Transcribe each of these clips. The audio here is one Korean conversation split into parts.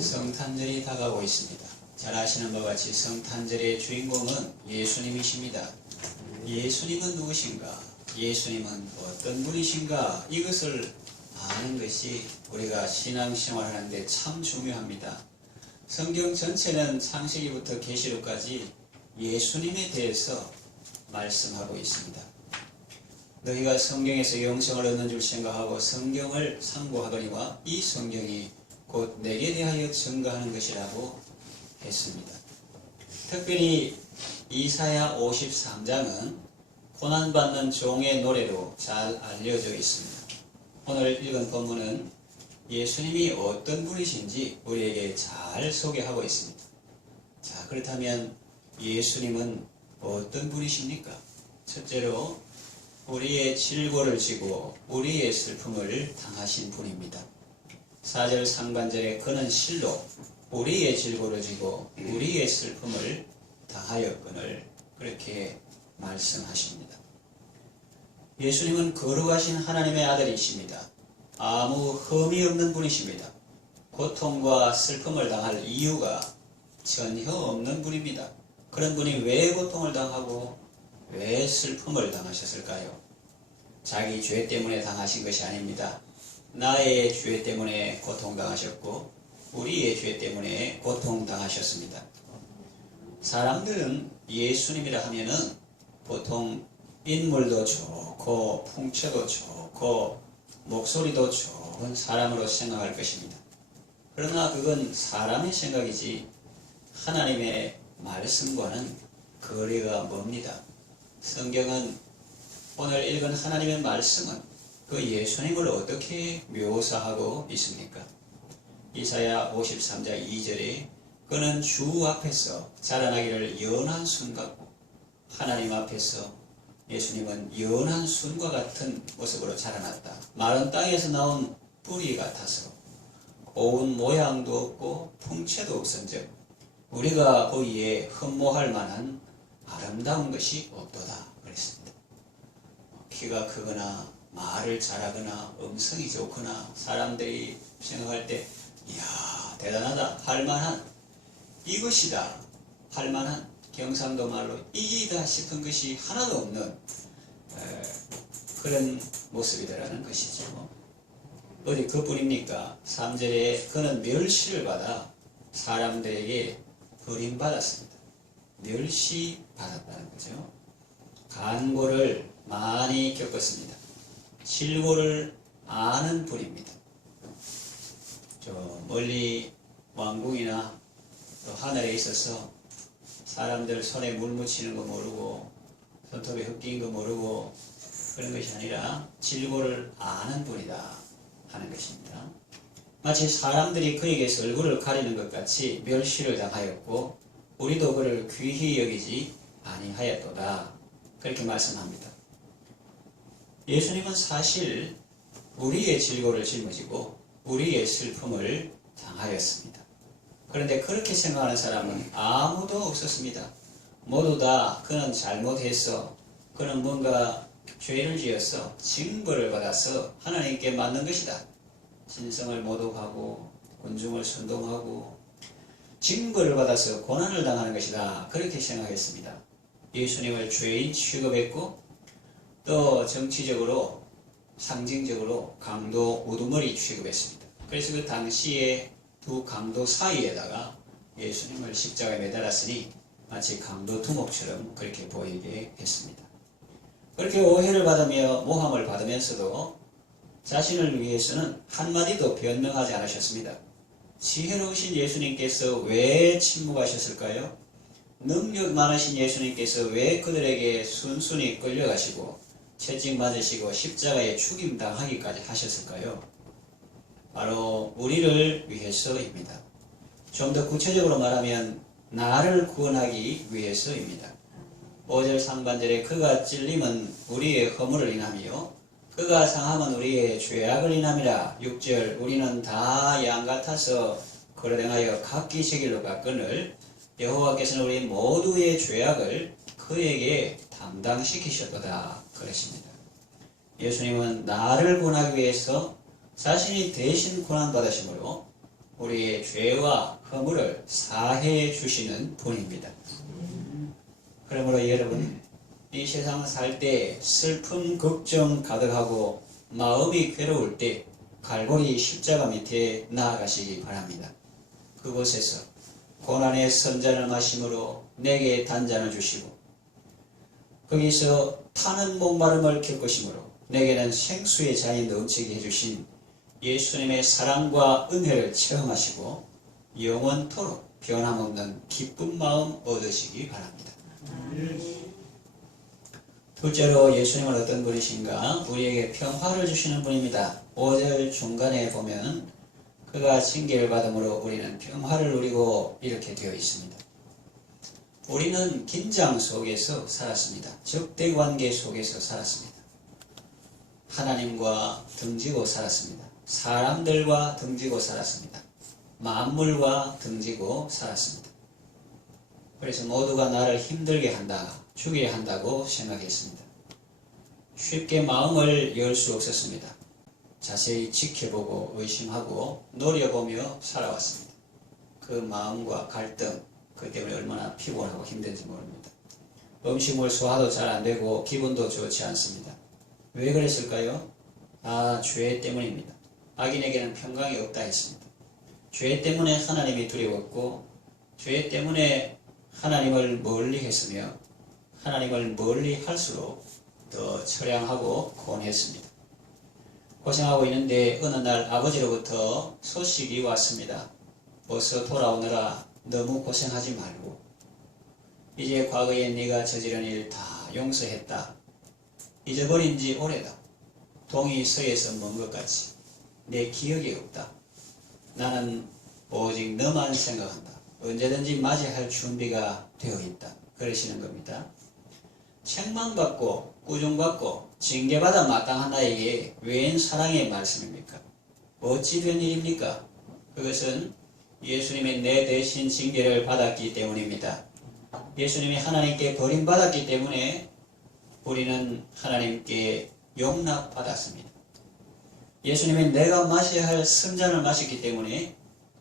성탄절이 다가오고 있습니다. 잘 아시는 바와 같이 성탄절의 주인공은 예수님이십니다. 예수님은 누구신가? 예수님은 어떤 분이신가? 이것을 아는 것이 우리가 신앙생활 하는데 참 중요합니다. 성경 전체는 창세기부터 계시록까지 예수님에 대해서 말씀하고 있습니다. 너희가 성경에서 영생을 얻는 줄 생각하고 성경을 상고하거니와 이 성경이 곧 내게 대하여 증거하는 것이라고 했습니다. 특별히 이사야 53장은 고난받는 종의 노래로 잘 알려져 있습니다. 오늘 읽은 본문은 예수님이 어떤 분이신지 우리에게 잘 소개하고 있습니다. 자, 그렇다면 예수님은 어떤 분이십니까? 첫째로 우리의 질고를 지고 우리의 슬픔을 당하신 분입니다. 4절 상반절에 그는 실로 우리의 질고를 지고 우리의 슬픔을 당하였거늘 그렇게 말씀하십니다. 예수님은 거룩하신 하나님의 아들이십니다. 아무 흠이 없는 분이십니다. 고통과 슬픔을 당할 이유가 전혀 없는 분입니다. 그런 분이 왜 고통을 당하고 왜 슬픔을 당하셨을까요? 자기 죄 때문에 당하신 것이 아닙니다. 나의 죄 때문에 고통당하셨고 우리의 죄 때문에 고통당하셨습니다. 사람들은 예수님이라 하면은 보통 인물도 좋고 풍채도 좋고 목소리도 좋은 사람으로 생각할 것입니다. 그러나 그건 사람의 생각이지 하나님의 말씀과는 거리가 멉니다. 성경은 오늘 읽은 하나님의 말씀은 그 예수님을 어떻게 묘사하고 있습니까? 이사야 53장 2절에 그는 주 앞에서 자라나기를 연한 순 같고 하나님 앞에서 예수님은 연한 순과 같은 모습으로 자라났다. 마른 땅에서 나온 뿌리 같아서 고운 모양도 없고 풍채도 없은즉 우리가 보기에 흠모할 만한 아름다운 것이 없도다 그랬습니다. 키가 크거나 말을 잘하거나 음성이 좋거나 사람들이 생각할 때 이야 대단하다 할만한 이것이다 할만한 경상도 말로 이기다 싶은 것이 하나도 없는 그런 모습이더라는 것이죠. 어디 그뿐입니까? 3절에 그는 멸시를 받아 사람들에게 버림받았습니다. 멸시받았다는 거죠. 간고를 많이 겪었습니다. 질고를 아는 분입니다. 저 멀리 왕궁이나 또 하늘에 있어서 사람들 손에 물 묻히는 거 모르고 손톱에 흙 낀 거 모르고 그런 것이 아니라 질고를 아는 분이다 하는 것입니다. 마치 사람들이 그에게서 얼굴을 가리는 것 같이 멸시를 당하였고 우리도 그를 귀히 여기지 아니하였도다 그렇게 말씀합니다. 예수님은 사실 우리의 질고를 짊어지고 우리의 슬픔을 당하였습니다. 그런데 그렇게 생각하는 사람은 아무도 없었습니다. 모두 다 그는 잘못했어. 그는 뭔가 죄를 지어서 징벌을 받아서 하나님께 맞는 것이다. 신성을 모독하고 군중을 선동하고 징벌을 받아서 고난을 당하는 것이다. 그렇게 생각했습니다. 예수님을 죄인 취급했고 또 정치적으로 상징적으로 강도 우두머리 취급했습니다. 그래서 그 당시에 두 강도 사이에다가 예수님을 십자가에 매달았으니 마치 강도 두목처럼 그렇게 보이게 했습니다. 그렇게 오해를 받으며 모함을 받으면서도 자신을 위해서는 한마디도 변명하지 않으셨습니다. 지혜로우신 예수님께서 왜 침묵하셨을까요? 능력 많으신 예수님께서 왜 그들에게 순순히 끌려가시고 채찍 맞으시고 십자가에 죽임당하기까지 하셨을까요? 바로 우리를 위해서입니다. 좀 더 구체적으로 말하면 나를 구원하기 위해서입니다. 5절 상반절에 그가 찔림은 우리의 허물을 인하며 그가 상함은 우리의 죄악을 인함이라. 6절 우리는 다 양 같아서 거르댕하여 각기 제 길로 갔거늘 여호와께서는 우리 모두의 죄악을 그에게 담당시키셨도다 그러십니다. 예수님은 나를 구원하기 위해서 자신이 대신 고난받으심으로 우리의 죄와 허물을 사해 주시는 분입니다. 그러므로 여러분, 이 세상 살 때 슬픔, 걱정 가득하고 마음이 괴로울 때 갈보리 십자가 밑에 나아가시기 바랍니다. 그곳에서 고난의 선잔을 마심으로 내게 단잔을 주시고 거기서 타는 목마름을 겪으심으로 내게는 생수의 잔이 넘치게 해주신 예수님의 사랑과 은혜를 체험하시고 영원토록 변함없는 기쁜 마음 얻으시기 바랍니다. 둘째로 예수님은 어떤 분이신가? 우리에게 평화를 주시는 분입니다. 5절 중간에 보면 그가 징계를 받음으로 우리는 평화를 누리고 이렇게 되어 있습니다. 우리는 긴장 속에서 살았습니다. 적대관계 속에서 살았습니다. 하나님과 등지고 살았습니다. 사람들과 등지고 살았습니다. 만물과 등지고 살았습니다. 그래서 모두가 나를 힘들게 한다, 죽게 한다고 생각했습니다. 쉽게 마음을 열 수 없었습니다. 자세히 지켜보고 의심하고 노려보며 살아왔습니다. 그 마음과 갈등, 그 때문에 얼마나 피곤하고 힘든지 모릅니다. 음식물 소화도 잘 안되고 기분도 좋지 않습니다. 왜 그랬을까요? 죄 때문입니다. 악인에게는 평강이 없다 했습니다. 죄 때문에 하나님이 두려웠고 죄 때문에 하나님을 멀리 했으며 하나님을 멀리 할수록 더 처량하고 고뇌했습니다. 고생하고 있는데 어느 날 아버지로부터 소식이 왔습니다. 어서 돌아오너라. 너무 고생하지 말고 이제 과거에 네가 저지른 일 다 용서했다. 잊어버린 지 오래다. 동이 서에서 먼 것 같이 내 기억이 없다. 나는 오직 너만 생각한다. 언제든지 맞이할 준비가 되어 있다. 그러시는 겁니다. 책망받고 꾸중받고 징계받아 마땅한 나에게 웬 사랑의 말씀입니까? 어찌 된 일입니까? 그것은 예수님이 내 대신 징계를 받았기 때문입니다. 예수님이 하나님께 버림받았기 때문에 우리는 하나님께 용납받았습니다. 예수님이 내가 마셔야 할 승잔을 마셨기 때문에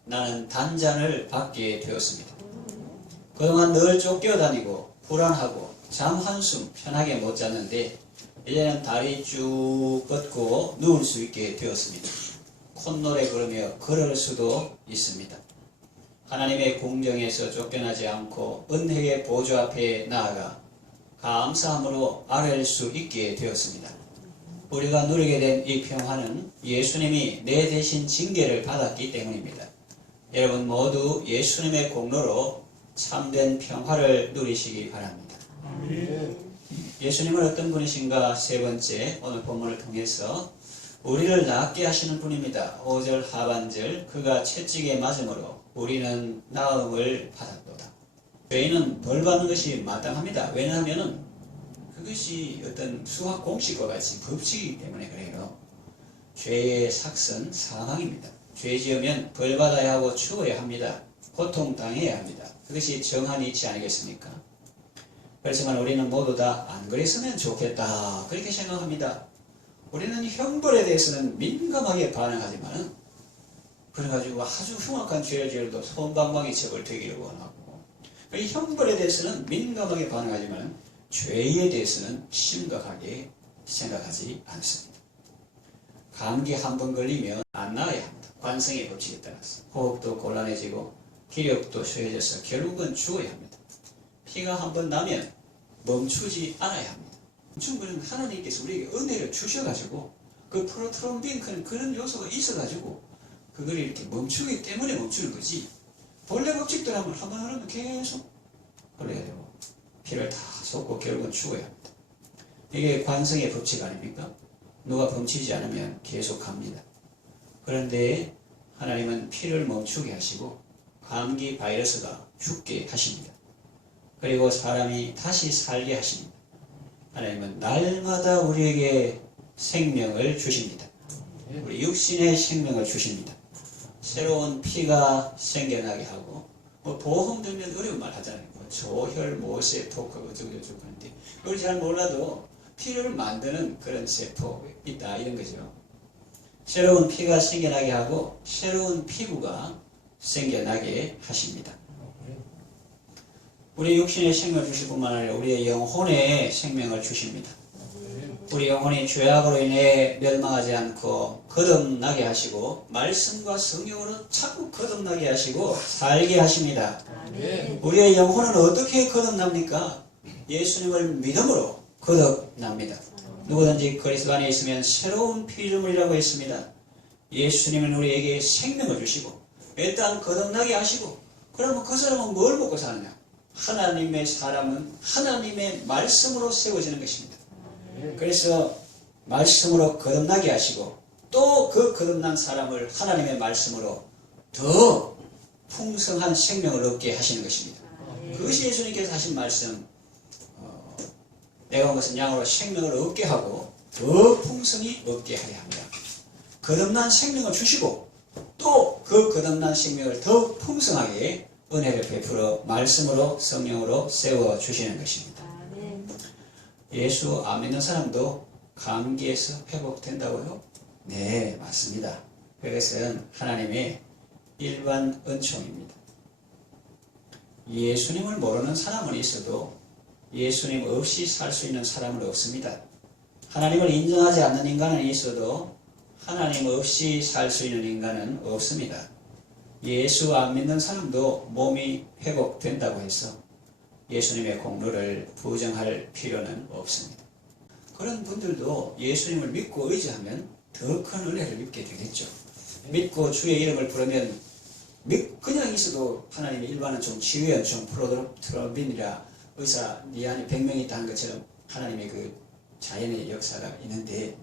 나는 단잔을 받게 되었습니다. 그동안 늘 쫓겨다니고 불안하고 잠 한숨 편하게 못 잤는데 이제는 다리 쭉 뻗고 누울 수 있게 되었습니다. 콧노래 부르며 걸을 수도 있습니다. 하나님의 공정에서 쫓겨나지 않고 은혜의 보좌 앞에 나아가 감사함으로 아뢰일 수 있게 되었습니다. 우리가 누리게 된 이 평화는 예수님이 내 대신 징계를 받았기 때문입니다. 여러분 모두 예수님의 공로로 참된 평화를 누리시기 바랍니다. 예수님은 어떤 분이신가? 세 번째, 오늘 본문을 통해서 우리를 낫게 하시는 분입니다. 5절 하반절, 그가 채찍에 맞음으로 우리는 나음을 받았도다. 죄인은 벌받는 것이 마땅합니다. 왜냐하면 그것이 어떤 수학 공식과 같이 법칙이기 때문에 그래요. 죄의 삭은 사망입니다. 죄 지으면 벌받아야 하고 죽어야 합니다. 고통당해야 합니다. 그것이 정한 이치 아니겠습니까? 그렇지만 우리는 모두 다 안 그랬으면 좋겠다 그렇게 생각합니다. 우리는 형벌에 대해서는 민감하게 반응하지만 그래가지고 아주 흉악한 죄를 지어도 손방망이 척을 되기를 원하고 이 형벌에 대해서는 민감하게 반응하지만 죄에 대해서는 심각하게 생각하지 않습니다. 감기 한 번 걸리면 안 나아야 합니다. 관성의 법칙에 따라서 호흡도 곤란해지고 기력도 쇠해져서 결국은 죽어야 합니다. 피가 한 번 나면 멈추지 않아야 합니다. 멈춘 것은 하나님께서 우리에게 은혜를 주셔가지고 그 프로트롬빈 그런 요소가 있어가지고 그걸 이렇게 멈추기 때문에 멈추는 거지. 본래 법칙대로 하면 한 번 흐르면 계속 흘러야 되고 피를 다 쏟고 결국은 죽어야 합니다. 이게 관성의 법칙 아닙니까? 누가 멈추지 않으면 계속 갑니다. 그런데 하나님은 피를 멈추게 하시고 감기 바이러스가 죽게 하십니다. 그리고 사람이 다시 살게 하십니다. 하나님은 날마다 우리에게 생명을 주십니다. 우리 육신의 생명을 주십니다. 새로운 피가 생겨나게 하고 보험 들면 어려운 말 하잖아요. 조혈, 모세포, 어쩌고저쩌고 하는데 그걸 잘 몰라도 피를 만드는 그런 세포 있다 이런 거죠. 새로운 피가 생겨나게 하고 새로운 피부가 생겨나게 하십니다. 우리 육신의 생명을 주실 뿐만 아니라 우리의 영혼의 생명을 주십니다. 우리 영혼이 죄악으로 인해 멸망하지 않고 거듭나게 하시고 말씀과 성령으로 자꾸 거듭나게 하시고 살게 하십니다. 우리의 영혼은 어떻게 거듭납니까? 예수님을 믿음으로 거듭납니다. 누구든지 그리스도 안에 있으면 새로운 피조물이라고 했습니다. 예수님은 우리에게 생명을 주시고 일단 거듭나게 하시고, 그러면 그 사람은 뭘 먹고 사느냐? 하나님의 사람은 하나님의 말씀으로 세워지는 것입니다. 그래서 말씀으로 거듭나게 하시고 또 그 거듭난 사람을 하나님의 말씀으로 더 풍성한 생명을 얻게 하시는 것입니다. 그것이 예수님께서 하신 말씀, 내가 온 것은 양으로 생명을 얻게 하고 더 풍성히 얻게 하려 합니다. 거듭난 생명을 주시고 또 그 거듭난 생명을 더 풍성하게 은혜를 베풀어 말씀으로 성령으로 세워주시는 것입니다. 예수 안 믿는 사람도 감기에서 회복된다고요? 네, 맞습니다. 그것은 하나님의 일반 은총입니다. 예수님을 모르는 사람은 있어도 예수님 없이 살 수 있는 사람은 없습니다. 하나님을 인정하지 않는 인간은 있어도 하나님 없이 살 수 있는 인간은 없습니다. 예수 안 믿는 사람도 몸이 회복된다고 해서 예수님의 공로를 부정할 필요는 없습니다. 그런 분들도 예수님을 믿고 의지하면 더 큰 은혜를 입게 되겠죠. 믿고 주의 이름을 부르면 그냥 있어도 하나님의 일반은 좀 치유연 좀 프로트로빈이라 의사 네 안에 100명이 있다는 것처럼 하나님의 그 자연의 역사가 있는데,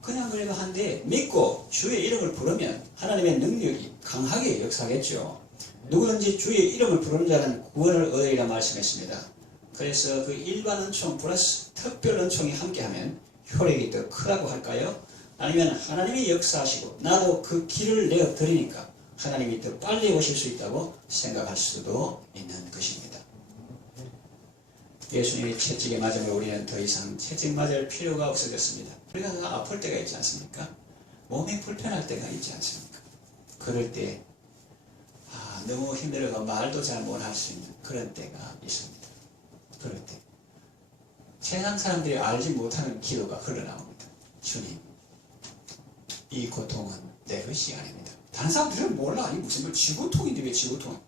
그냥 그래도 한데 믿고 주의 이름을 부르면 하나님의 능력이 강하게 역사하겠죠. 누구든지 주의 이름을 부르는 자는 구원을 얻으리라 말씀했습니다. 그래서 그 일반 은총 플러스 특별 은총이 함께하면 효력이 더 크다고 할까요? 아니면 하나님이 역사하시고 나도 그 길을 내어 드리니까 하나님이 더 빨리 오실 수 있다고 생각할 수도 있는 것입니다. 예수님이 채찍에 맞으면 우리는 더 이상 채찍 맞을 필요가 없어졌습니다. 우리가 아플 때가 있지 않습니까? 몸이 불편할 때가 있지 않습니까? 그럴 때 너무 힘들어서 말도 잘 못할 수 있는 그런 때가 있습니다. 그럴 때 세상 사람들이 알지 못하는 기도가 흘러나옵니다. 주님, 이 고통은 내 것이 아닙니다. 다른 사람들은 몰라. 이 무슨 지고통인데 왜 지고통?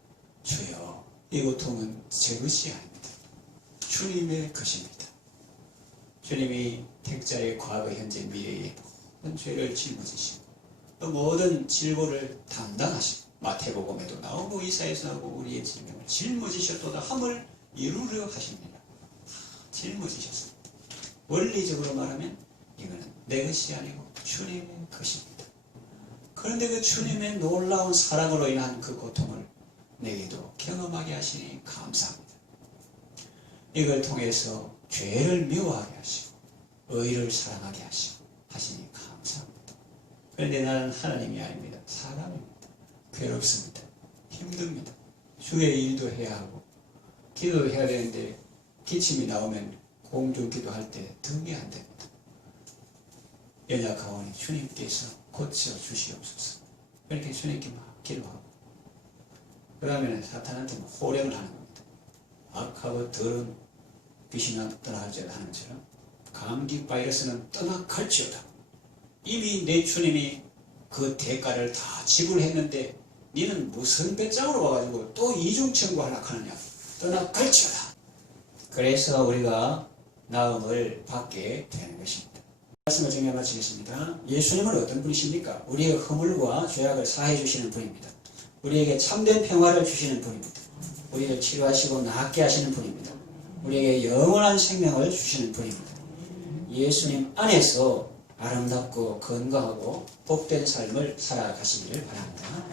주여, 이 고통은 제 것이 아닙니다. 주님의 것입니다. 주님이 택자의 과거, 현재, 미래의 모든 죄를 짊어지시고 또 모든 질고를 담당하시고 마태복음에도 나오고 이사야에서 나오고 우리의 질병을 짊어지셨도다 함을 이루려 하십니다. 짊어지셨습니다. 원리적으로 말하면 이거는 내 것이 아니고 주님의 것입니다. 그런데 그 주님의 놀라운 사랑으로 인한 그 고통을 내게도 경험하게 하시니 감사합니다. 이걸 통해서 죄를 미워하게 하시고 의를 사랑하게 하시니 감사합니다. 그런데 나는 하나님이 아닙니다. 사람입니다. 괴롭습니다. 힘듭니다. 주의 일도 해야 하고 기도도 해야 되는데 기침이 나오면 공중기도 할 때 등이 안 됩니다. 연약하오니 주님께서 고쳐주시옵소서. 이렇게 주님께 막 기도하고 그 다음에는 사탄한테 호령을 하는 겁니다. 악하고 더러운 귀신이 떠나갈지어다 하는 것처럼 감기 바이러스는 떠나갈지어다. 이미 내 주님이 그 대가를 다 지불했는데 너는 무슨 배짱으로 와가지고 또 이중청구하려고 하느냐. 떠나갈지어다. 그래서 우리가 나음을 받게 되는 것입니다. 말씀을 정리해 마치겠습니다. 예수님은 어떤 분이십니까? 우리의 허물과 죄악을 사해 주시는 분입니다. 우리에게 참된 평화를 주시는 분입니다. 우리를 치료하시고 낫게 하시는 분입니다. 우리에게 영원한 생명을 주시는 분입니다. 예수님 안에서 아름답고 건강하고 복된 삶을 살아가시기를 바랍니다.